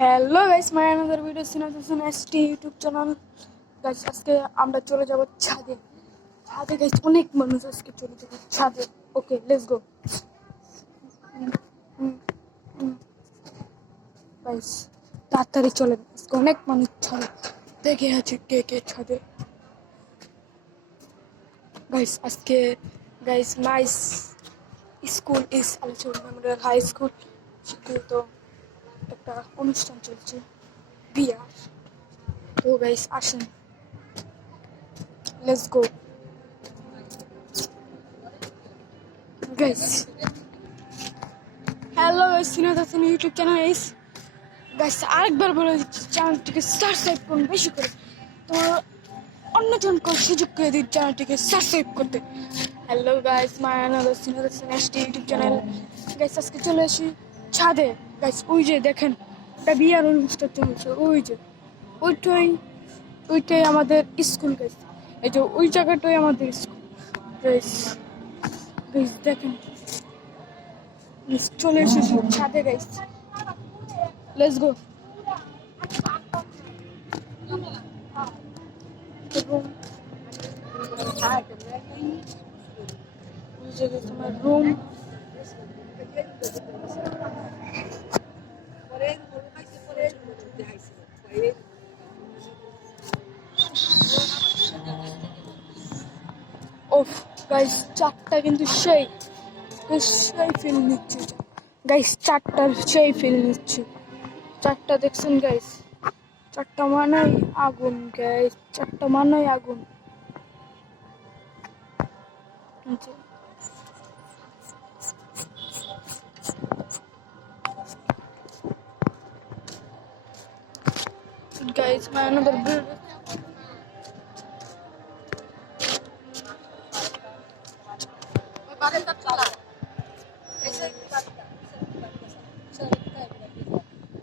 Hello guys, my another video সিনাতুসুন ST YouTube channel. Guys, আজকে আমরা চলে যাব ছাদে। ছাদে গাইস, অনেক মানুষ আজকে চলে যাবে ছাদে। ওকে, লেটস গো গাইস, তাড়াতাড়ি চলেন। আজকে অনেক মানুষ ছাদে। দেখে আছে কে কে ছাদে। গাইস, আজকে guys my school is Alichur memorial high school শিক্ষিত একটা অনুষ্ঠান চলছে, বিয়ার। তো গাইস আসেন, let's go guys. Hello guys, সিনাতুসুন ইউটিউব চ্যানেল ইজ গাইস, আরেকবার বলে দিচ্ছি, চ্যানেলটিকে সাবস্ক্রাইব করুন বেশি করে। তো অন্যজনকে সুযোগ করে দিন চ্যানেলটিকে সাবস্ক্রাইব করতে। হ্যালো গাইস, মাই আনাদার সিনাতুসুন এসটি ইউটিউব চ্যানেল। গাইস, আজকে চলে আসি ছাদে। গাইস, ওই যে দেখেন, একটা বিয়ার অনুষ্ঠান চলছে। ওই যে ওইটাই আমাদের স্কুল। গাইস, এই যে ওই জায়গাটাই আমাদের স্কুল। গাইস গাইস দেখেন, চলে এসেছি ছাদে। Guys, let's go. এবং ওই জায়গায় তোমার রুম। ওফ গাইস, চারটা কিন্তু সেই সেই ফিল নিচ্ছে গাইস। চারটার সেই ফিল নিচ্ছে। চারটা দেখছেন গাইস? চারটা মানেই আগুন গাইস, চারটা মানেই আগুন। Guys, my another build.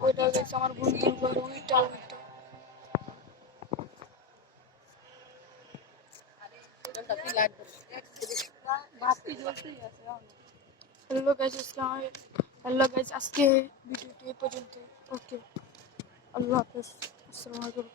ওইটা গাইস আমার বন্ধুর ঘর। ওইটা হ্যালো গাইস, হ্যালো গাইস, আজকে ভিডিওটি এ পর্যন্ত। ওকে, আল্লাহ হাফেজ। আসসালামু আলাইকুম।